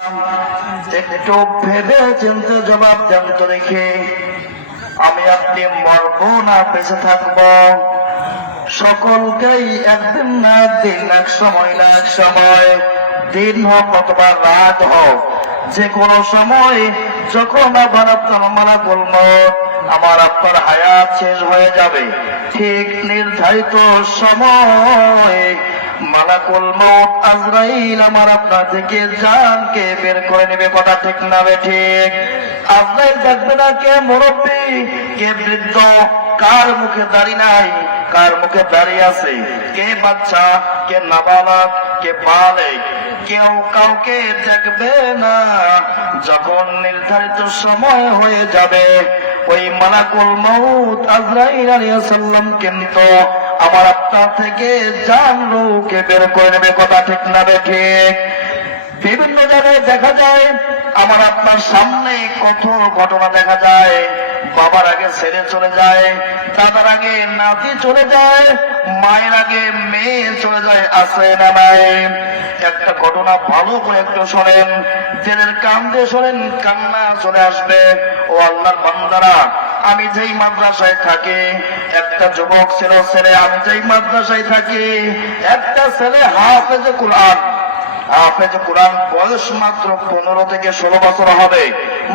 একটু ভেবে চিন্তে জবাব দেন তো দেখি, আমি আপনি মরবো না বেঁচে থাকবো? সকলকেই একদিন না একদিন, এক সময় না এক সময়, দিন হোক অথবা রাত হোক, যে কোনো সময় যখন আবার আপনার মারা করবো, আমার আপনার হায়াত শেষ হয়ে যাবে, ঠিক নির্ধারিত সময় মালাকুল মউত আজরাইল আমার আপনার থেকে জানকে বের করে নেবে। কথা ঠিক না ঠিক? আজরাইল দেখবে না কে মুরব্বী, কে বৃদ্ধ, কার মুখে দাড়ি নাই, কার মুখে দাড়ি আছে, কে বাচ্চা, কে নাবালক, কে বালেক, কেউ কাউকে দেখবে না। যখন নির্ধারিত সময় হয়ে যাবে, ওই মালাকুল মউত আজরাইল আলাইহিস সালাম কিন্তু আমার আপনার থেকে জান রূহকে বের করে নেবে। কথা ঠিক না ঠিক? বিভিন্ন জায়গায় দেখা যায়, আমার আপনার সামনে কত ঘটনা দেখা যায়। বাবার আগে ছেলে চলে যায়, দাদার আগে নাতি চলে যায়, মায়ের আগে মেয়ে চলে যায়, আছে না নাই? একটা ঘটনা ভালো করে একটু শোনেন, দিনের কান দিয়ে শোনেন, কান্না চলে আসবে। ও আল্লাহর বান্দারা, আমি যেই মাদ্রাসায় থাকি, একটা যুবক ছেলে, আমি যেই মাদ্রাসায় থাকি, একটা ছেলে হাফেজে কুরআন, হাফেজে কুরআন, বয়স মাত্র 15 থেকে 16 বছর হবে,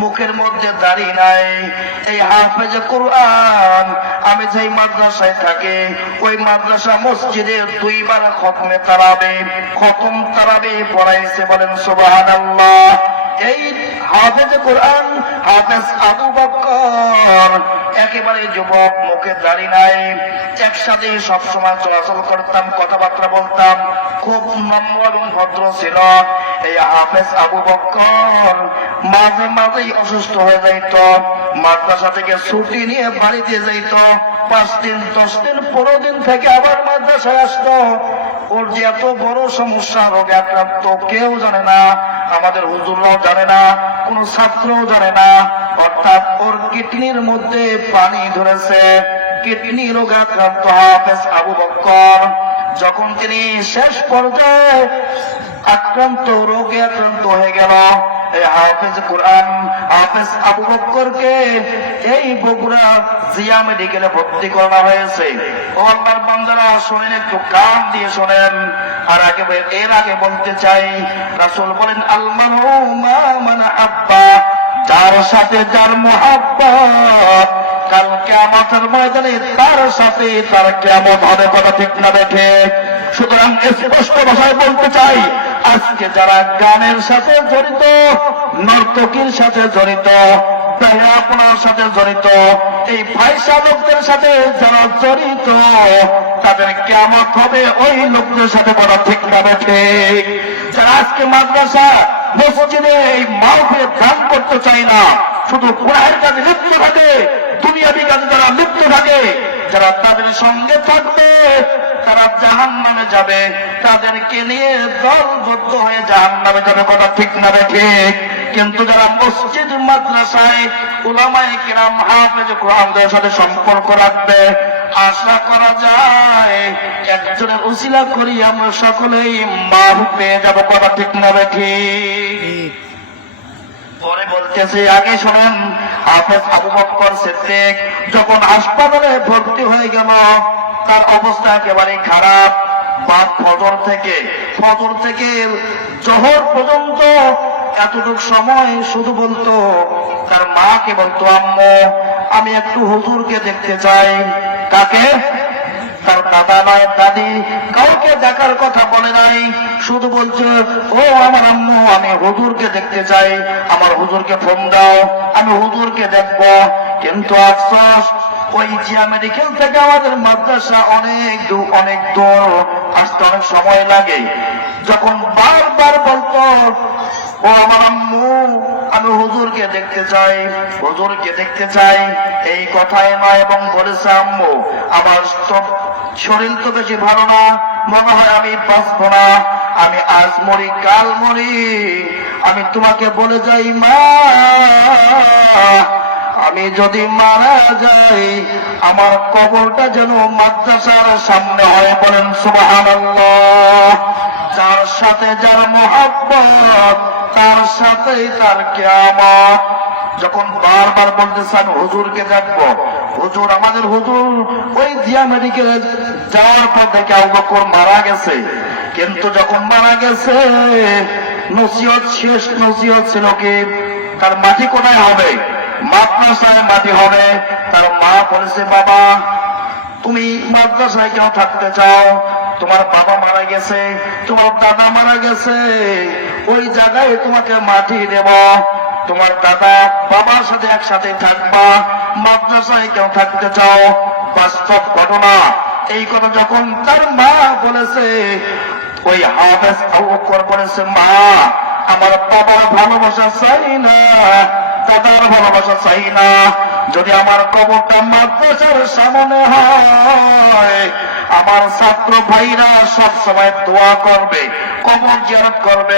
মুখের মধ্যে দাড়ি নাই। এই হাফেজে কুরআন আমি যেই মাদ্রাসায় থাকি, ওই মাদ্রাসা মসজিদে 2 বার খতম তারাবি পড়াইছে। বলেন সুবহানাল্লাহ। এই হাফেজে কুরআন হাফেজ আবু বকর একেবারে যুবক, মুখে দাড়ি নাই, একসাথে সবসময় চলাচল করতাম, কথাবার্তা বলতাম, খুব নম্র এবং ভদ্র ছিল। এই হাফেজ আবু বকর মাঝে মাঝেই অসুস্থ হয়ে যাইত, মাদ্রাসা থেকে ছুটি নিয়ে বাড়িতে যাইত, 5 দিন 10 দিন 15 দিন থেকে আবার মাদ্রাসায় আসতো। ওর যে এত বড় সমস্যা, রোগে আক্রান্ত, কেউ জানে না, আমাদের হুজুররাও জানে না, কোন ছাত্রও জানে না। অর্থাৎ ওর কিডনির মধ্যে পানি ধরেছে, কিডনি রোগে আক্রান্ত হাফেজ আবু বকর। যখন তিনি শেষ পর্যায়ে রোগে আক্রান্ত হয়ে গেল, এই হাফেজ কুরআন হাফেজ আবু বকরকে এই বগুড়া জিয়া মেডিকেলে ভর্তি করা হয়েছে। ও আল্লাহর বান্দারা, শোনেন, একটু কান দিয়ে শোনেন। আর এর আগে বলতে চাই, রাসূল বলেন, আল মারউ মা মান আব্বা, যার সাথে যার মুহাব্বত, কাল কিয়ামতের ময়দানে তার সাথে তার কিয়ামত হবে। কথা ঠিক না ঠিক? সুতরাং স্পষ্ট ভাষায় বলতে চাই, আজকে যারা গানের সাথে জড়িত, নর্তকীর সাথে জড়িত, আপনার সাথে জড়িত, এই পয়সা লোকদের সাথে যারা জড়িত, তাদের কিয়ামত হবে ওই লোকদের সাথে। বলা ঠিক না ঠিক? যারা আজকে মাদ্রাসা মসজিদে এই মাহফিলে দান করতে চায় না, শুধু কোরআনের কাজে লিপ্ত থাকে, দুনিয়াবি কাজে যারা লিপ্ত থাকে, যারা তাদের সঙ্গে থাকবে তারা জাহান্নামে যাবে, তাদেরকে নিয়ে দলবদ্ধ হয়ে জাহান্নামে যাবে। কথা ঠিক না ঠিক? কিন্তু যারা মসজিদ মাদ্রাসায় উলামায়ে কিরাম হাফেজ কুরআনদের সাথে সম্পর্ক রাখবে, আশা করা যায় একজনের উসিলা করি আমরা সকলেই মাফ পেয়ে যাব। কথা ঠিক না ঠিক? পরে বলতেছে, আগে শোনেন, হাফেজ আবু বকর সিদ্দিক যখন হাসপাতালে ভর্তি হয়ে গেল, তার অবস্থা একেবারে খারাপ। বাদ ফজর থেকে জোহর পর্যন্ত এতটুকু সময় শুধু বলতো, তার মাকে বলতো, আম্মু আমি একটু হুজুরকে দেখতে চাই। কাকে? তার দাদা নয়, দাদি, কাউকে দেখার কথা বলে নাই, শুধু বলছে, ও আমার আম্মু আমি হুজুরকে দেখতে চাই, আমার হুজুরকে ফোন দাও, আমি হুজুরকে দেখবো। কিন্তু আফসোস, ওই জিয়া মেডিকেল থেকে আমাদের মাদ্রাসা অনেক দূর, আসতে অনেক সময় লাগে। যখন বারবার বলতো, ও আমার আম্মু আমি হুজুরকে দেখতে চাই, এই কথাই নয়, এবং বলেছে, আম্মু আমার তো শরীর তো বেশি ভালো না, মনে হয় আমি বাঁচবো না, আমি আজ মরি কাল মরি, আমি তোমাকে বলে যাই মা, আমি যদি মারা যাই আমার কবরটা যেন মাদ্রাসার সামনে হয়। বলেন সুবহানাল্লাহ। যার সাথে যার মুহাব্বত, তার সাথেই তার কিয়ামত। যখন বারবার বলতেছে আমি হুজুরকে দেখবো, হুজুর আমাদের হুজুর ওই জিয়া মেডিকেলে যাওয়ার পর থেকে আবু বকর মারা গেছে, কিন্তু যখন মারা গেছে নসিহত শেষ নসিহত ছিল কি তার মাটি কোথায় হবে, মাদ্রাসায় মাটি হবে। তার মা বলেছে বাবা তুমি মাদ্রাসায় কেন থাকতে চাও, তোমার বাবা মারা গেছে, তোমার দাদা মারা গেছে, ওই জায়গায় তোমাকে মাটি দেব, তোমার দাদা বাবার সাথে একসাথে থাকবা, মাদ্রাসায় কেন থাকতে চাও। বাস্তব ঘটনা এই কথা যখন তার মা বলেছে, ওই হাফেজ আবু বকর বলেছে মা আমার বাবার ভালোবাসা চাই না, দাদার ভালোবাসা চাই না, যদি আমার কবরটা মাদ্রাসার সামনে হয় আমার ছাত্র ভাইরা সব সময় দোয়া করবে, কবর জিয়ারত করবে।